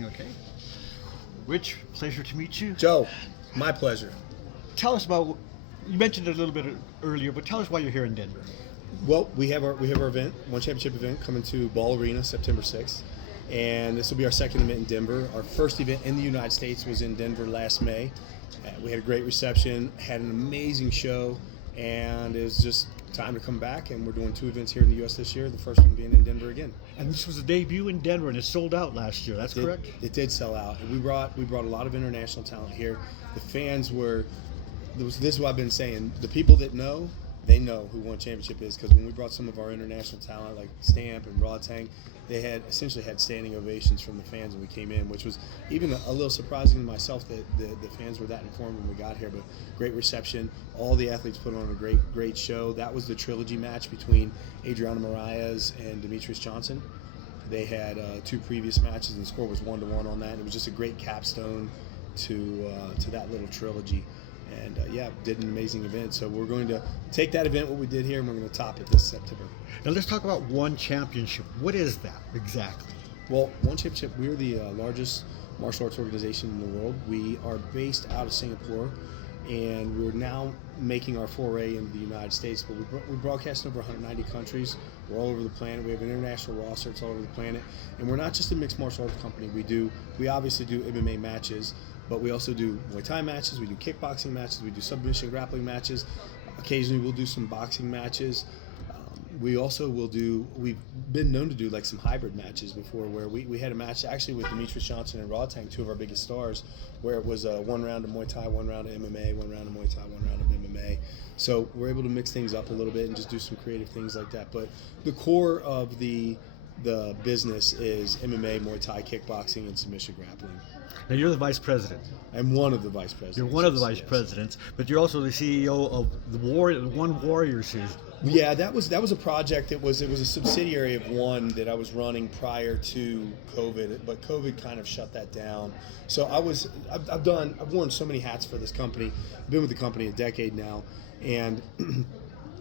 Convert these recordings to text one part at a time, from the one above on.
Okay. Rich, pleasure to meet you. Joe, my pleasure. Tell us about, you mentioned it a little bit earlier, but tell us why you're here in Denver. Well, we have our event, One Championship event, coming to Ball Arena September 6th. And this will be our second event in Denver. Our first event in the United States was in Denver last May. We had a great reception, had an amazing show, and it was just time to come back. And we're doing two events here in the U.S. this year, the first one being in Denver again. And this was a debut in Denver, and it sold out last year. That's correct? It did sell out. And we brought a lot of international talent here. The fans were, this is what I've been saying, the people that know, they know who One Championship is, because when we brought some of our international talent like Stamp and Raw Tang, they had essentially had standing ovations from the fans when we came in, which was even a little surprising to myself that the fans were that informed when we got here. But great reception. All the athletes put on a great show. That was the trilogy match between Adriano Moraes and Demetrius Johnson. They had two previous matches, and the score was 1-1 on that. It was just a great capstone to that little trilogy. And did an amazing event. So we're going to take that event, what we did here, and we're going to top it this September. Now let's talk about One Championship. What is that exactly? Well, One Championship, we're the largest martial arts organization in the world. We are based out of Singapore, and we're now making our foray into the United States. But we broadcast in over 190 countries. We're all over the planet. We have an international roster. It's all over the planet. And we're not just a mixed martial arts company. We obviously do MMA matches, but we also do Muay Thai matches, we do kickboxing matches, we do submission grappling matches. Occasionally we'll do some boxing matches. We also we've been known to do like some hybrid matches before, where we had a match actually with Demetrius Johnson and Raw Tang, two of our biggest stars, where it was 1 round of Muay Thai, 1 round of MMA, 1 round of Muay Thai, 1 round of MMA. So we're able to mix things up a little bit and just do some creative things like that. But the core of the business is MMA, Muay Thai, kickboxing, and submission grappling. Now you're the vice president. I'm one of the vice presidents. You're one of the vice presidents, but you're also the CEO of the One Warrior Series. Yeah, that was a project. It was a subsidiary of One that I was running prior to COVID, but COVID kind of shut that down. So I've worn so many hats for this company. I've been with the company a decade now, and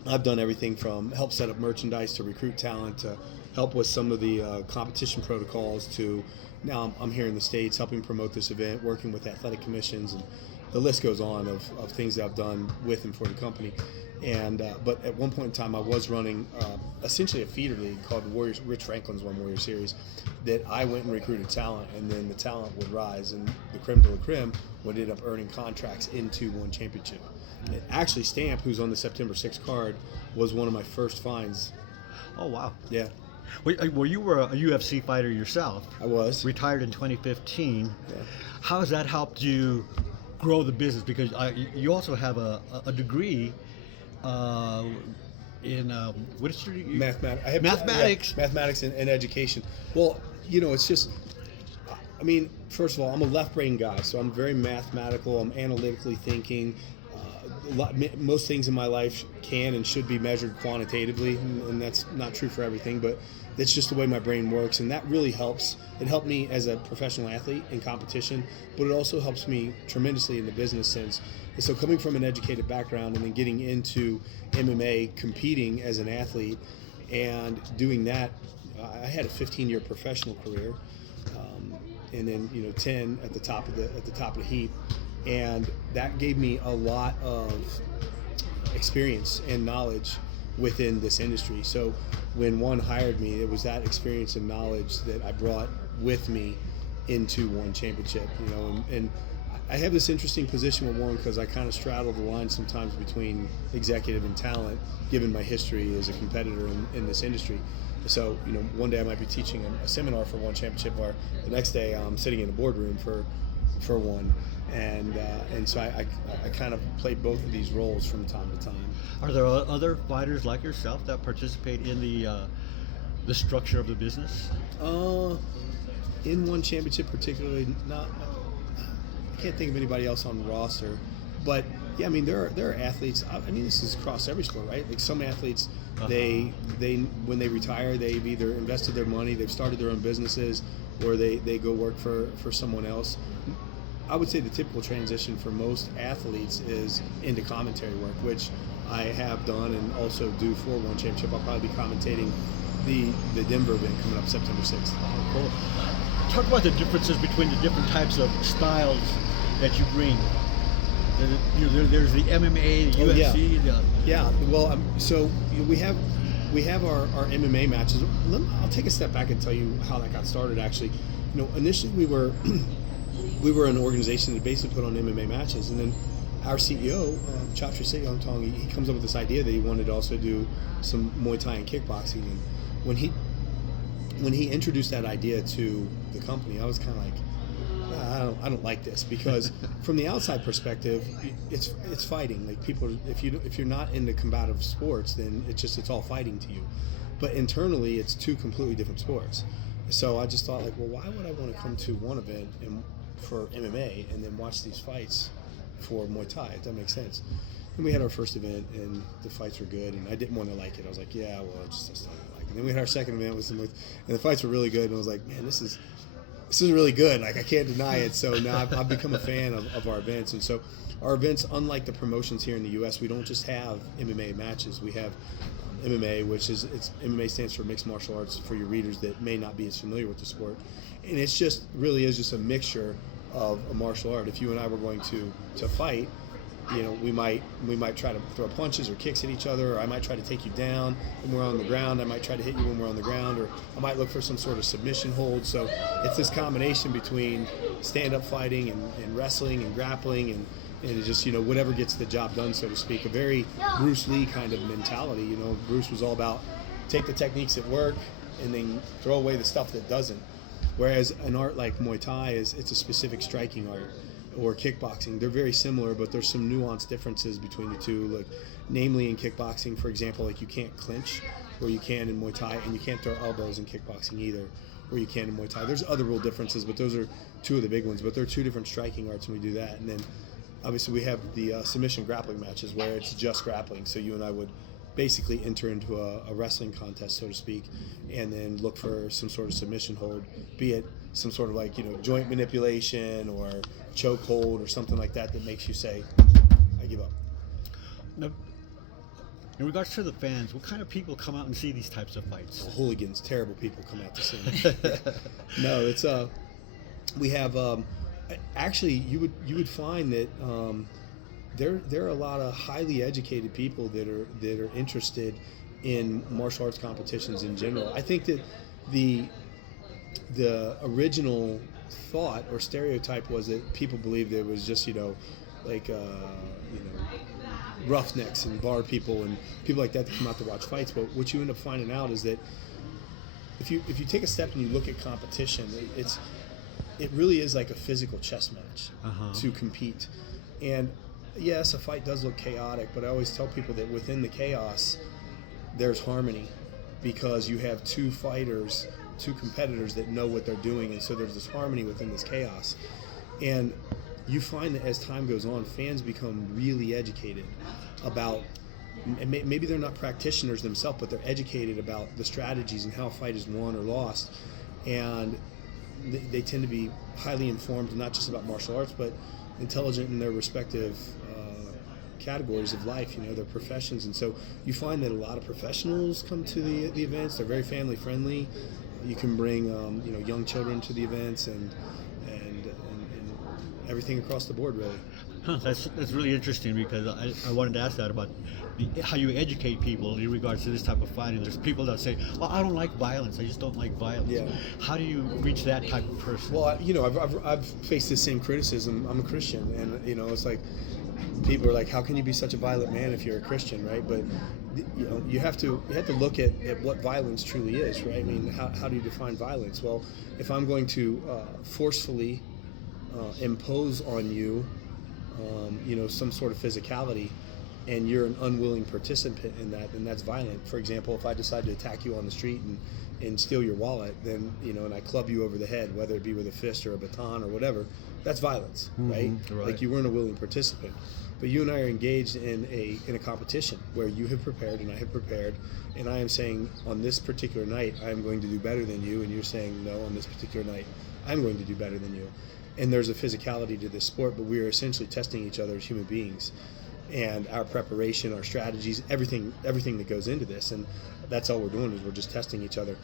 I've done everything from help set up merchandise to recruit talent to help with some of the competition protocols to now I'm here in the States helping promote this event, working with athletic commissions, and the list goes on of things that I've done with and for the company. And but at one point in time, I was running essentially a feeder league called Warriors. Rich Franklin's One Warrior Series, that I went and recruited talent, and then the talent would rise, and the creme de la creme would end up earning contracts into One Championship. And actually, Stamp, who's on the September 6th card, was one of my first finds. Oh wow! Yeah. Well, you were a UFC fighter yourself. I was. Retired in 2015. Yeah. How has that helped you grow the business? Because you also have a degree in what is your mathematics? I have mathematics. Mathematics and education. Well, it's just, I mean, first of all, I'm a left-brain guy, so I'm very mathematical. I'm analytically thinking. Most things in my life can and should be measured quantitatively, and that's not true for everything, but that's just the way my brain works, and that really helps. It helped me as a professional athlete in competition, but it also helps me tremendously in the business sense. And so coming from an educated background and then getting into MMA, competing as an athlete, and doing that, I had a 15-year professional career, and then 10 at the top of the heap. And that gave me a lot of experience and knowledge within this industry. So when One hired me, it was that experience and knowledge that I brought with me into One Championship. And I have this interesting position with One because I kind of straddle the line sometimes between executive and talent, given my history as a competitor in this industry. So one day I might be teaching a seminar for One Championship, or the next day I'm sitting in a boardroom for One. And so I kind of play both of these roles from time to time. Are there other fighters like yourself that participate in the structure of the business? In One Championship particularly, not. I can't think of anybody else on the roster, but yeah, I mean there are athletes. I mean, this is across every sport, right? Like some athletes, they when they retire, they've either invested their money, they've started their own businesses, or they go work for someone else. I would say the typical transition for most athletes is into commentary work, which I have done and also do for One Championship. I'll probably be commentating the Denver event coming up September 6th. Oh, cool. talk about the differences between the different types of styles that you bring. There's the MMA, the UFC. Yeah. Well, so we have our MMA matches. I'll take a step back and tell you how that got started. Actually, initially we were an organization that basically put on MMA matches, and then our CEO, Chatri Sithyongtong, he comes up with this idea that he wanted to also do some Muay Thai and kickboxing. And when he introduced that idea to the company, I was kind of like, I don't like this, because from the outside perspective, it's fighting. Like, people, if you're not into combative sports, then it's all fighting to you. But internally, it's two completely different sports. So I just thought, like, well, why would I want to come to one event for MMA and then watch these fights for Muay Thai? If that makes sense. And we had our first event, and the fights were good, and I didn't want to like it. I was like, yeah, well, it's just not like it. And then we had our second event and the fights were really good, and I was like, man, this is really good. Like, I can't deny it. So now I've become a fan of our events. And so our events, unlike the promotions here in the U.S., we don't just have MMA matches. We have MMA, MMA stands for Mixed Martial Arts, for your readers that may not be as familiar with the sport. And it's just really is just a mixture of a martial art. If you and I were going to fight, we might try to throw punches or kicks at each other, or I might try to take you down when we're on the ground. I might try to hit you when we're on the ground, or I might look for some sort of submission hold. So it's this combination between stand-up fighting and wrestling and grappling and it's just, whatever gets the job done, so to speak. A very Bruce Lee kind of mentality. Bruce was all about take the techniques that work and then throw away the stuff that doesn't. Whereas an art like Muay Thai it's a specific striking art, or kickboxing. They're very similar, but there's some nuanced differences between the two. Like, namely in kickboxing, for example, like, you can't clinch where you can in Muay Thai, and you can't throw elbows in kickboxing either where you can in Muay Thai. There's other rule differences, but those are two of the big ones. But they're two different striking arts, and we do that. And then obviously we have the submission grappling matches where it's just grappling. So you and I would basically enter into a wrestling contest, so to speak, and then look for some sort of submission hold, be it some sort of joint manipulation or choke hold or something like that makes you say, I give up. Now, in regards to the fans, what kind of people come out and see these types of fights? Hooligans, terrible people come out to see them. Yeah. No, it's we have actually you would find that there are a lot of highly educated people that are interested in martial arts competitions in general. I think that the original thought or stereotype was that people believed it was just roughnecks and bar people and people like that come out to watch fights. But what you end up finding out is that if you take a step and you look at competition, it really is like a physical chess match to compete. And yes, a fight does look chaotic, but I always tell people that within the chaos, there's harmony, because you have two competitors that know what they're doing, and so there's this harmony within this chaos. And you find that as time goes on, fans become really educated about, maybe they're not practitioners themselves, but they're educated about the strategies and how a fight is won or lost. And they tend to be highly informed, not just about martial arts, but intelligent in their respective categories of life, their professions. And so you find that a lot of professionals come to the events. They're very family friendly. You can bring young children to the events and everything across the board, really. That's really interesting, because I wanted to ask that about how you educate people in regards to this type of fighting. There's people that say, well, I don't like violence. I just don't like violence. Yeah. How do you reach that type of person? Well, I've faced the same criticism. I'm a Christian, and it's like people are like, how can you be such a violent man if you're a Christian, right? But you have to look at what violence truly is, right? I mean, how do you define violence? Well, if I'm going to forcefully impose on you some sort of physicality, and you're an unwilling participant in that, then that's violent. For example, if I decide to attack you on the street and steal your wallet, then and I club you over the head, whether it be with a fist or a baton or whatever, that's violence, right? Like, you weren't a willing participant. But you and I are engaged in a competition where you have prepared and I have prepared, and I am saying, on this particular night I am going to do better than you, and you're saying, no, on this particular night I'm going to do better than you. And there's a physicality to this sport, but we are essentially testing each other as human beings, and our preparation, our strategies, everything that goes into this, and that's all we're doing, is we're just testing each other.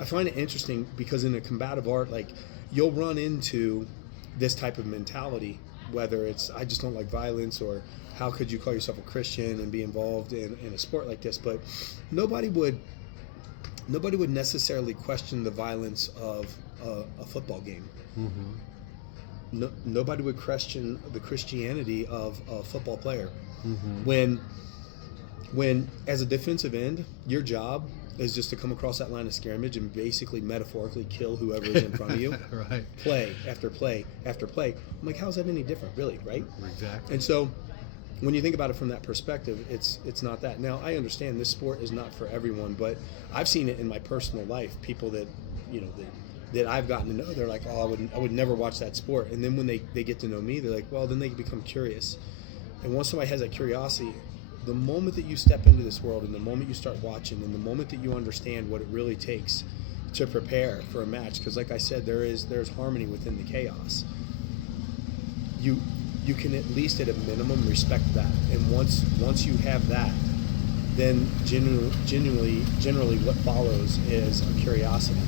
I find it interesting because in a combative art, like, you'll run into this type of mentality, whether it's I just don't like violence, or how could you call yourself a Christian and be involved in a sport like this? But nobody would necessarily question the violence of a football game. No, nobody would question the Christianity of a football player. When as a defensive end, your job is just to come across that line of scrimmage and basically metaphorically kill whoever is in front of you. Right. Play after play after play. I'm like, how's that any different, really, right? Exactly. And so when you think about it from that perspective, it's not that. Now, I understand this sport is not for everyone, but I've seen it in my personal life. People that, that I've gotten to know, they're like, oh, I would never watch that sport. And then when they get to know me, they're like, well, then they become curious. And once somebody has that curiosity, the moment that you step into this world, and the moment you start watching, and the moment that you understand what it really takes to prepare for a match, because like I said, there's harmony within the chaos. You can at least at a minimum respect that. And once you have that, then generally what follows is a curiosity.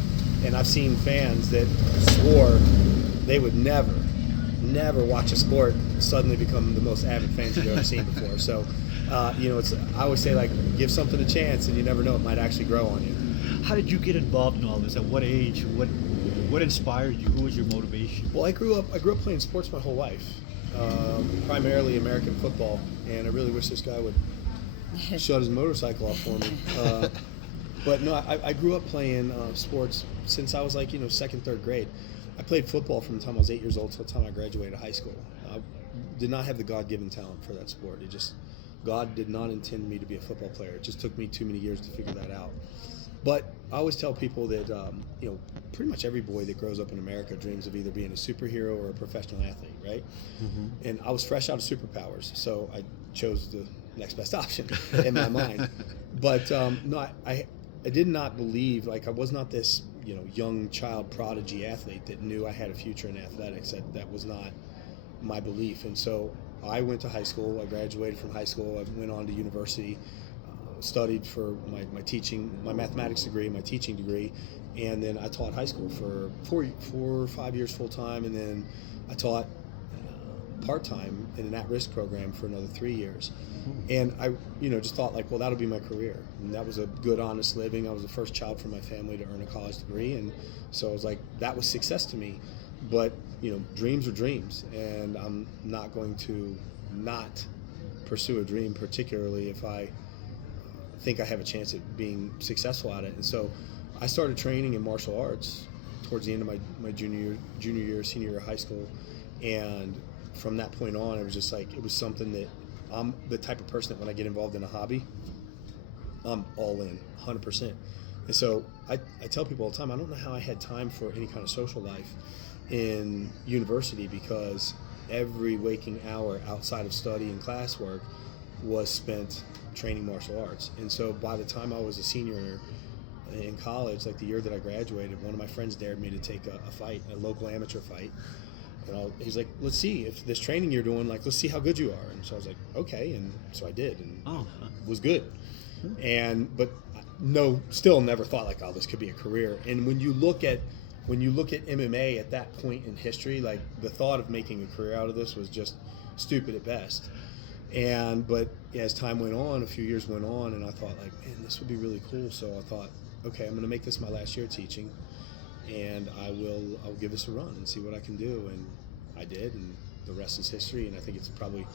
And I've seen fans that swore they would never watch a sport suddenly become the most avid fans you've ever seen before. So, I always say, like, give something a chance, and you never know, it might actually grow on you. How did you get involved in all this? At what age? What inspired you? Who was your motivation? Well, I grew up playing sports my whole life, primarily American football, and I really wish this guy would shut his motorcycle off for me. But no, I grew up playing sports since I was like, second, third grade. I played football from the time I was 8 years old till the time I graduated high school. I did not have the God-given talent for that sport. God did not intend me to be a football player. It just took me too many years to figure that out. But I always tell people that, pretty much every boy that grows up in America dreams of either being a superhero or a professional athlete, right? And I was fresh out of superpowers, so I chose the next best option in my mind. But no, I did not believe, like, I was not this, young child prodigy athlete that knew I had a future in athletics. That was not my belief. And so I went to high school. I graduated from high school. I went on to university, studied for my mathematics degree, my teaching degree, and then I taught high school for 4 or 5 years full time, and then I taught part-time in an at-risk program for another 3 years. And I, just thought, like, well, that'll be my career. And that was a good, honest living. I was the first child from my family to earn a college degree, and so I was like, that was success to me. But, dreams are dreams, and I'm not going to not pursue a dream, particularly if I think I have a chance at being successful at it. And so I started training in martial arts towards the end of my junior year, senior year of high school, and from that point on, it was just like, it was something that I'm the type of person that when I get involved in a hobby, I'm all in, 100%. And so I tell people all the time, I don't know how I had time for any kind of social life in university, because every waking hour outside of study and classwork was spent training martial arts. And so by the time I was a senior in college, like the year that I graduated, one of my friends dared me to take a fight, a local amateur fight. And he's like, let's see if this training you're doing, like, let's see how good you are. And so I was like, okay. And so I did, and was good. But still never thought, like, oh, this could be a career. And when you look at MMA at that point in history, like, the thought of making a career out of this was just stupid at best. But as time went on, a few years went on, and I thought, like, man, this would be really cool. So I thought, okay, I'm going to make this my last year teaching, and I'll give this a run and see what I can do. And I did, and the rest is history. And I think it's probably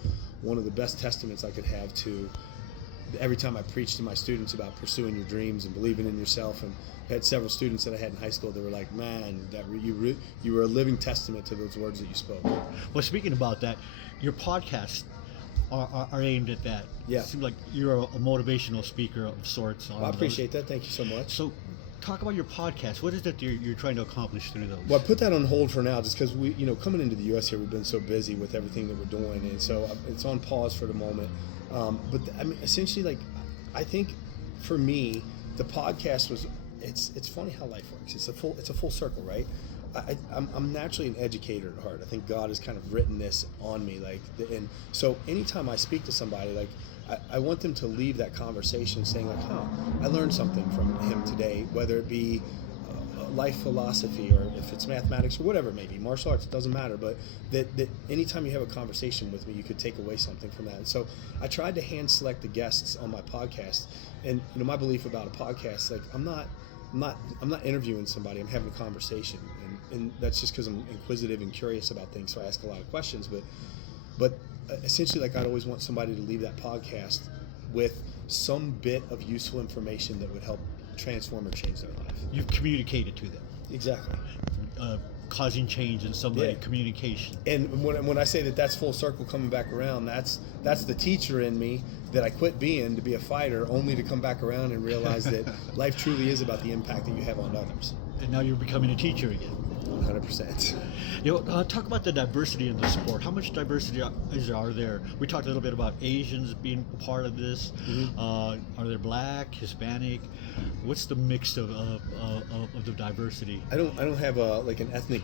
one of the best testaments I could have to every time I preach to my students about pursuing your dreams and believing in yourself. And I had several students that I had in high school that were like, man, you were a living testament to those words that you spoke. Well, speaking about that, your podcasts are aimed at that. Yeah. It seems like you're a motivational speaker of sorts. Well, I appreciate that. Thank you so much. So talk about your podcast. What is it that you're trying to accomplish through those? Well, I put that on hold for now just because we, coming into the U.S. here, we've been so busy with everything that we're doing. And so it's on pause for the moment. I mean, essentially, like, I think for me, the podcast was, it's funny how life works. It's a full circle, right? I'm naturally an educator at heart. I think God has kind of written this on me, and so anytime I speak to somebody, like, I want them to leave that conversation saying, like, I learned something from him today, whether it be life philosophy, or if it's mathematics or whatever it may be, martial arts, it doesn't matter, but that anytime you have a conversation with me, you could take away something from that. And so I tried to hand select the guests on my podcast. And my belief about a podcast, like I'm not interviewing somebody, I'm having a conversation. And that's just because I'm inquisitive and curious about things, so I ask a lot of questions. But essentially, like, I'd always want somebody to leave that podcast with some bit of useful information that would help transform or change their life. You've communicated to them. Exactly. Causing change in somebody, communication. And when I say that that's full circle coming back around, that's the teacher in me that I quit being to be a fighter, only to come back around and realize that life truly is about the impact that you have on others. And now you're becoming a teacher again. 100%. Talk about the diversity in the sport. How much diversity are there? We talked a little bit about Asians being part of this. Mm-hmm. Are there Black, Hispanic? What's the mix of the diversity? I don't have an ethnic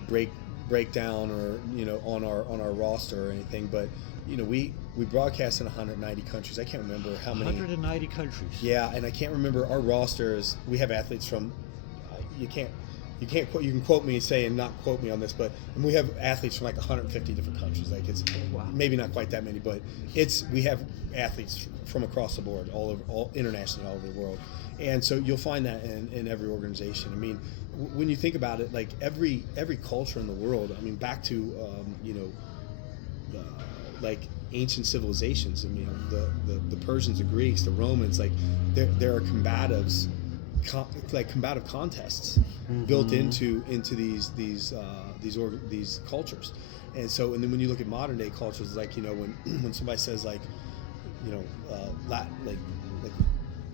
breakdown or on our roster or anything, but we broadcast in 190 countries. I can't remember how many. 190 countries. Yeah, and I can't remember our rosters. We have athletes from you can quote me and say and not quote me on this, but we have athletes from like 150 different countries. Like, it's maybe not quite that many, but we have athletes from across the board, all internationally, all over the world. And so you'll find that in every organization. I mean, when you think about it, like every culture in the world, I mean, back to like ancient civilizations. I mean, the Persians, the Greeks, the Romans, like there are combatives. Combative contests built into these cultures, and then when you look at modern day cultures, like when somebody says like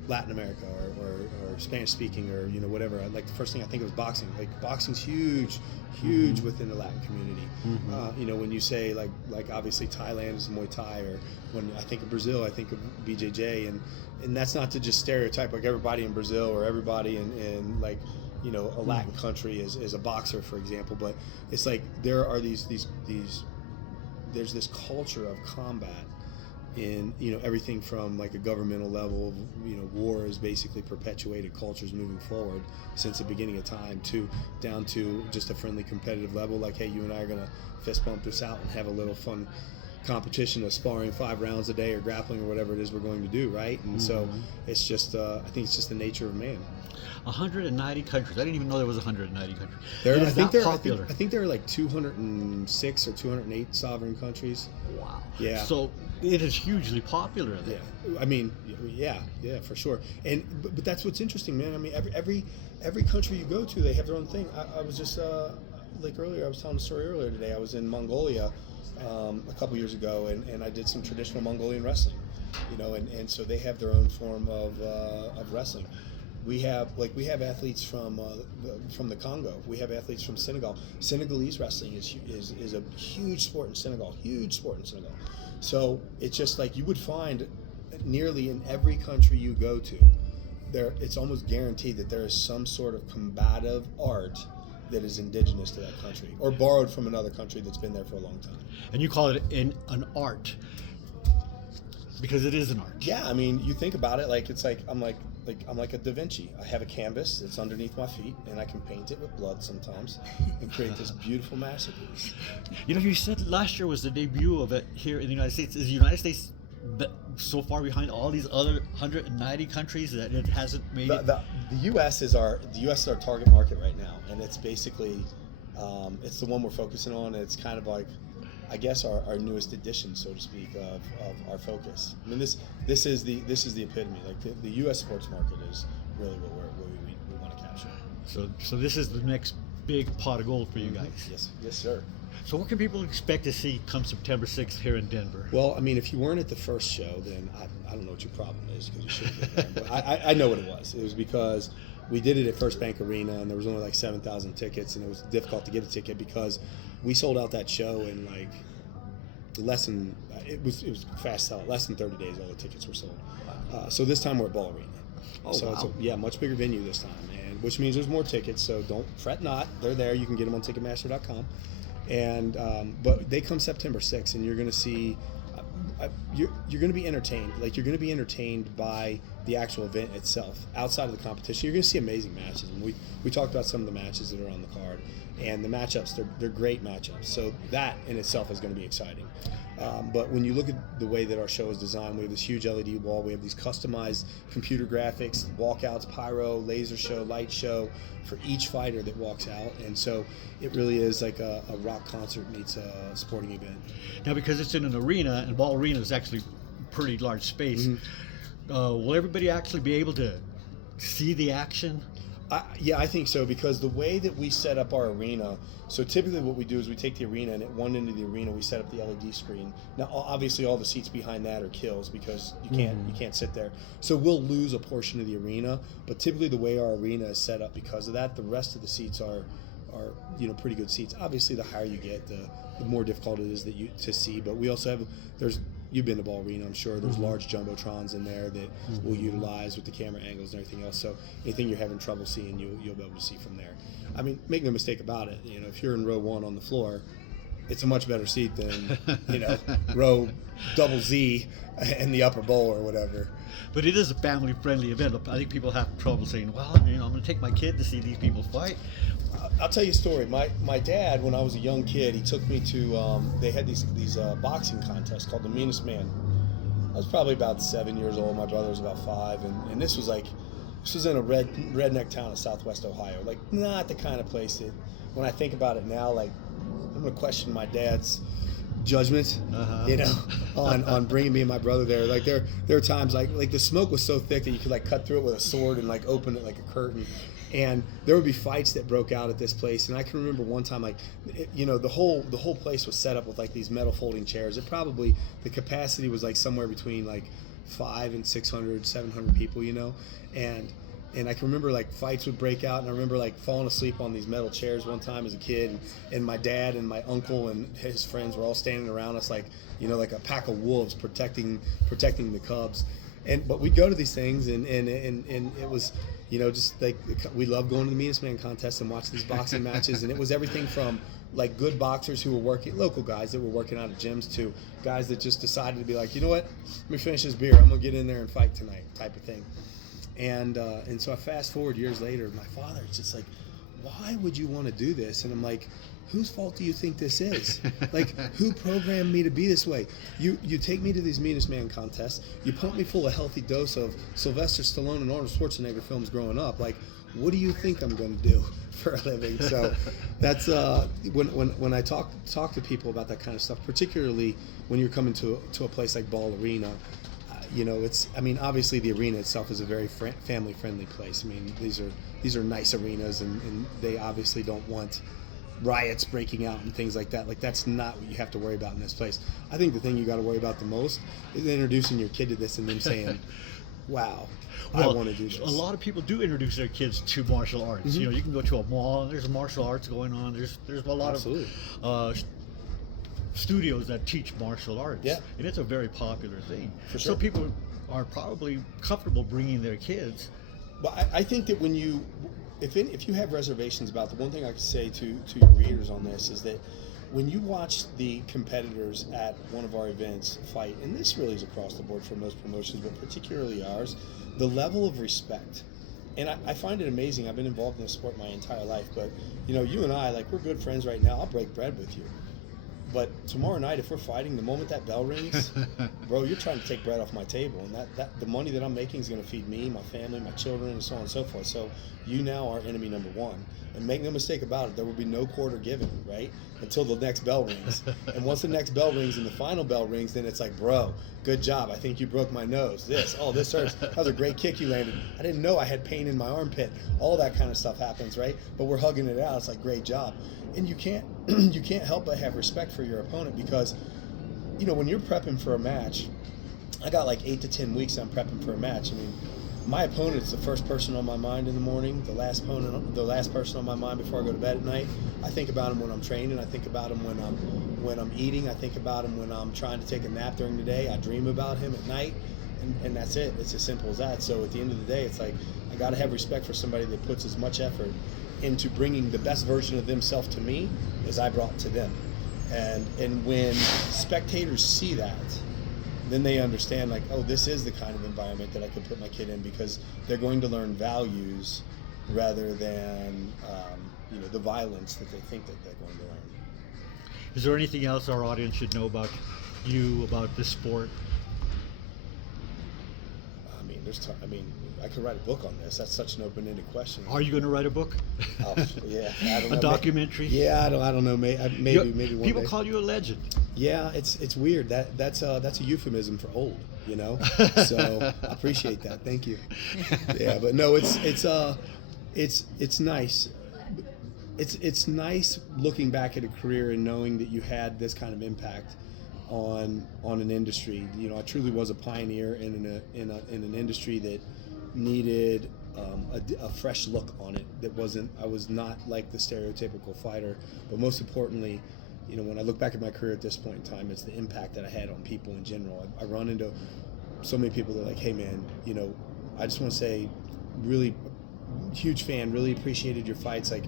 Latin America or Spanish speaking or whatever, like the first thing I think of is boxing. Like, boxing's huge within the Latin community. When you say like obviously Thailand is Muay Thai, or when I think of Brazil, I think of BJJ, and that's not to just stereotype like everybody in Brazil or everybody in like a Latin country is a boxer, for example, but it's like there are there's this culture of combat in everything from like a governmental level. War has basically perpetuated cultures moving forward since the beginning of time, down to just a friendly competitive level, like, hey, you and I are gonna fist bump this out and have a little fun competition of sparring 5 rounds a day or grappling or whatever it is we're going to do, right? And so it's just I think it's just the nature of man. 190 countries. I didn't even know there was 190 countries. I think there are like 206 or 208 sovereign countries. Wow. Yeah. So it is hugely popular there. Yeah. I mean, yeah, for sure. And but that's what's interesting, man. I mean, every country you go to, they have their own thing. I was just like earlier, I was telling a story earlier today. I was in Mongolia a couple years ago, and I did some traditional Mongolian wrestling. And so they have their own form of wrestling. We have athletes from the Congo. We have athletes from Senegal. Senegalese wrestling is a huge sport in Senegal. So it's just like you would find nearly in every country you go to, it's almost guaranteed that there is some sort of combative art that is indigenous to that country or borrowed from another country that's been there for a long time. And you call it an art because it is an art. Yeah, I mean, you think about it, like it's like I'm like a Da Vinci. I have a canvas that's underneath my feet, and I can paint it with blood sometimes and create this beautiful masterpiece. You said last year was the debut of it here in the United States. Is the United States so far behind all these other 190 countries that it hasn't made it? The U.S. is our target market right now, and it's basically it's the one we're focusing on. And it's kind of like, I guess, our newest edition, so to speak, of our focus. I mean, this is the epitome. Like the U.S. sports market is really what we want to capture. So this is the next big pot of gold for you guys. Yes, sir. So what can people expect to see come September 6th here in Denver? Well, I mean, if you weren't at the first show, then I don't know what your problem is, because you should have been there. But I know what it was. It was because we did it at First Bank Arena, and there was only like 7,000 tickets, and it was difficult to get a ticket because we sold out that show in like it was fast sell. Less than 30 days, all the tickets were sold. So this time we're at Ball Arena. It's a much bigger venue this time, and which means there's more tickets. So don't fret not. They're there. You can get them on Ticketmaster.com. And but they come September 6th, and you're going to see you're going to be entertained. Like, you're going to be entertained by the actual event itself. Outside of the competition, you're going to see amazing matches. And we talked about some of the matches that are on the card, and the matchups, they're great matchups. So that in itself is going to be exciting. But when you look at the way that our show is designed, we have this huge LED wall. We have these customized computer graphics, walkouts, pyro, laser show, light show for each fighter that walks out. And so it really is like a rock concert meets a sporting event. Now, because it's in an arena, and Ball Arena is actually a pretty large space, will everybody actually be able to see the action? Yeah, I think so, because the way that we set up our arena, so typically what we do is we take the arena, and at one end of the arena we set up the LED screen. Now obviously all the seats behind that are kills because you can't sit there. So we'll lose a portion of the arena, but typically the way our arena is set up because of that, the rest of the seats are pretty good seats. Obviously the higher you get, the more difficult it is to see, but we also have you've been to Ball Arena, I'm sure. There's large jumbotrons in there that we'll utilize with the camera angles and everything else. So anything you're having trouble seeing, you'll be able to see from there. I mean, make no mistake about it. If you're in row 1 on the floor, it's a much better seat than row double Z in the upper bowl or whatever. But it is a family-friendly event. I think people have trouble saying, well, I'm going to take my kid to see these people fight. I'll tell you a story. My dad, when I was a young kid, he took me to, they had these boxing contests called the Meanest Man. I was probably about 7 years old. My brother was about 5. And this was in a redneck town in southwest Ohio. Like, not the kind of place that, when I think about it now, like, I'm going to question my dad's judgment, on bringing me and my brother there. Like, there were times, like the smoke was so thick that you could, like, cut through it with a sword and, like, open it like a curtain. And there would be fights that broke out at this place, and I can remember one time, the whole place was set up with like these metal folding chairs. It probably, the capacity was like somewhere between like 500 and 600, 700 people, and I can remember like fights would break out, and I remember like falling asleep on these metal chairs one time as a kid, and my dad and my uncle and his friends were all standing around us like a pack of wolves protecting the cubs. But we'd go to these things, and it was, just like, we loved going to the Meanest Man contest and watch these boxing matches. And it was everything from like good boxers who were working, local guys that were working out of gyms, to guys that just decided to be like, you know what, let me finish this beer, I'm gonna get in there and fight tonight, type of thing. And so I fast forward years later, my father's just like, why would you want to do this? And I'm like, whose fault do you think this is? Like, who programmed me to be this way? You take me to these Meanest Man contests, you pump me full of healthy dose of Sylvester Stallone and Arnold Schwarzenegger films growing up. Like, what do you think I'm going to do for a living? So that's when I talk to people about that kind of stuff, particularly when you're coming to a place like Ball Arena. Obviously the arena itself is a very family-friendly place. I mean, these are nice arenas, and they obviously don't want riots breaking out and things like that. Like, that's not what you have to worry about in this place. I think the thing you got to worry about the most is introducing your kid to this and them saying, wow, I want to do this. A lot of people do introduce their kids to martial arts. You can go to a mall, there's martial arts going on. There's a lot of studios that teach martial arts. Yeah. And it's a very popular thing. For sure. So people are probably comfortable bringing their kids. Well, I think that when if you have reservations about, the one thing I could say to your readers on this is that when you watch the competitors at one of our events fight, and this really is across the board for most promotions, but particularly ours, the level of respect. And I find it amazing. I've been involved in this sport my entire life, but you and I, like, we're good friends right now. I'll break bread with you. But tomorrow night, if we're fighting, the moment that bell rings, bro, you're trying to take bread off my table, and that the money that I'm making is going to feed me, my family, my children, and so on and so forth. So you now are enemy number one. And make no mistake about it, there will be no quarter given, right, until the next bell rings. And once the next bell rings and the final bell rings, then it's like, bro, good job. I think you broke my nose. This hurts. That was a great kick you landed. I didn't know I had pain in my armpit. All that kind of stuff happens, right? But we're hugging it out. It's like, great job. And you can't help but have respect for your opponent, because, when you're prepping for a match, I got like 8 to 10 weeks I'm prepping for a match. I mean, my opponent is the first person on my mind in the morning, the last person on my mind before I go to bed at night. I think about him when I'm training. I think about him when I'm eating. I think about him when I'm trying to take a nap during the day. I dream about him at night, and that's it. It's as simple as that. So at the end of the day, it's like, I got to have respect for somebody that puts as much effort into bringing the best version of themselves to me as I brought to them. And when spectators see that, then they understand, like, oh, this is the kind of environment that I could put my kid in, because they're going to learn values rather than the violence that they think that they're going to learn. Is there anything else our audience should know about you, about this sport? I could write a book on this. That's such an open-ended question. Are you going to write a book? Yeah, I don't know. A documentary? Yeah, I don't know. Maybe one people day. call you a legend. Yeah, it's weird. That's a euphemism for old, So I appreciate that. Thank you. Yeah, but no, it's nice. It's nice looking back at a career and knowing that you had this kind of impact on an industry. I truly was a pioneer in an industry that needed a fresh look on it. I was not like the stereotypical fighter, but most importantly, when I look back at my career at this point in time, it's the impact that I had on people in general. I run into so many people that are like, hey man, I just want to say, really huge fan, really appreciated your fights. Like,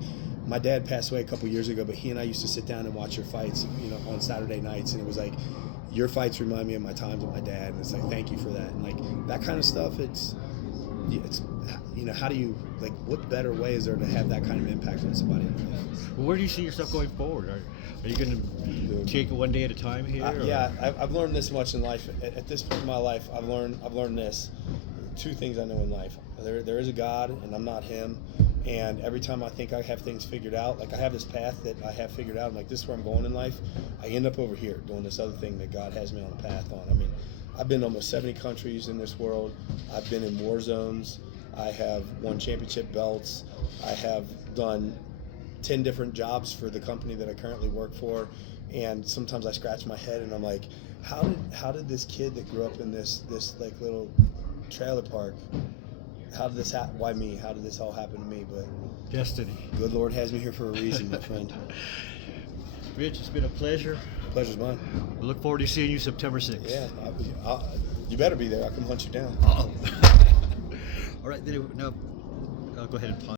my dad passed away a couple years ago, but he and I used to sit down and watch your fights, on Saturday nights, and it was like, your fights remind me of my times with my dad, and it's like, thank you for that. And like that kind of stuff, it's how do you, like, what better way is there to have that kind of impact on somebody? Well, where do you see yourself going forward? Are you going to take it one day at a time here? I've learned this much in life. At this point in my life, I've learned this. Two things I know in life. There is a God, and I'm not him. And every time I think I have things figured out, like I have this path that I have figured out, I'm like, this is where I'm going in life, I end up over here doing this other thing that God has me on the path on. I've been to almost 70 countries in this world. I've been in war zones. I have won championship belts. I have done 10 different jobs for the company that I currently work for. And sometimes I scratch my head and I'm like, how did this kid that grew up in this like little trailer park, how did this happen? Why me? How did this all happen to me? But destiny. Good Lord has me here for a reason, my friend. Rich, it's been a pleasure. Pleasure's mine. We look forward to seeing you September 6th. Yeah, you better be there. I'll come hunt you down. Uh-oh. All right, then now I'll go ahead and pause.